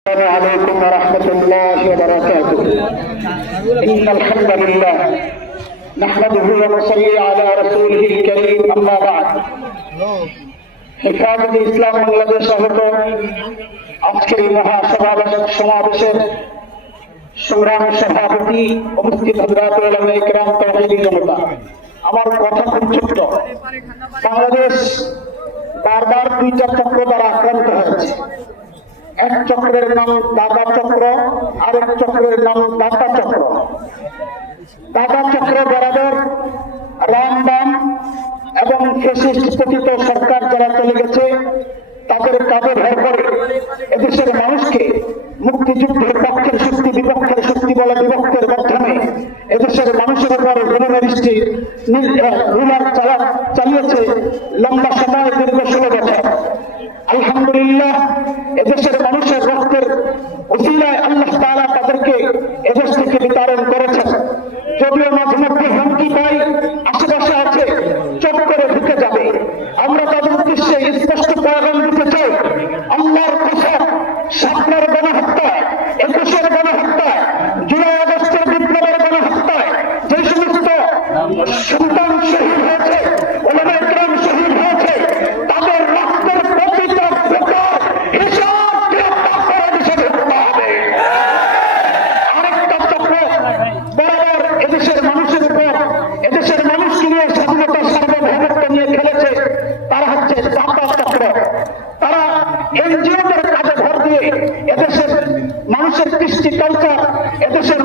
السلام عليكم ورحمة الله وبركاته إن الحمد لله نحمده ونصلي على رسوله الكريم أما بعد হেফাজত ইসলাম বাংলাদেশ আহত আজকের এই মহাসভা সমাবেশের সংগ্রাম সভাপতি উপস্থিত হজরাত উলামা ইকরাম তৌহিদি জনতা আমার কথা খুব ছোট্ট বাংলাদেশ বারবার দুইটা চক্র দ্বারা আক্রান্ত হয়েছে চক্রের নাম দাদা চক্র, আরেক চক্রের নাম দাতা চক্র। দাদা চক্র বরাবর রামবাম এবং ফেসিস্ট সরকার যারা চলে গেছে, তাদের কাজে ভর করে। এদেশের মানুষকে মুক্তিযুদ্ধের পক্ষের শক্তি, বিপক্ষের শক্তি বলে বিভক্তের মাধ্যমে এদেশের মানুষের উপর চালা চালিয়েছে। লম্বা সময় এদেশ থেকে বিতরণ করেছেন যদিও মাঝে মধ্যে হুমকি পাই, আশেপাশে আছে চোখ করে ঢুকে যাবে। আমরা তাদের উদ্দেশ্যে স্পষ্ট প্রয়োজন দিতে চাই। আল্লাহর কসম, স্বপ্নের গণহত্যা, একুশের গণহত্যা, জুলাই আগস্টের বিপ্লবের গণহত্যায় যে সমস্ত সন্তান এদেশের মানুষের কৃষ্টি কালচার এদেশের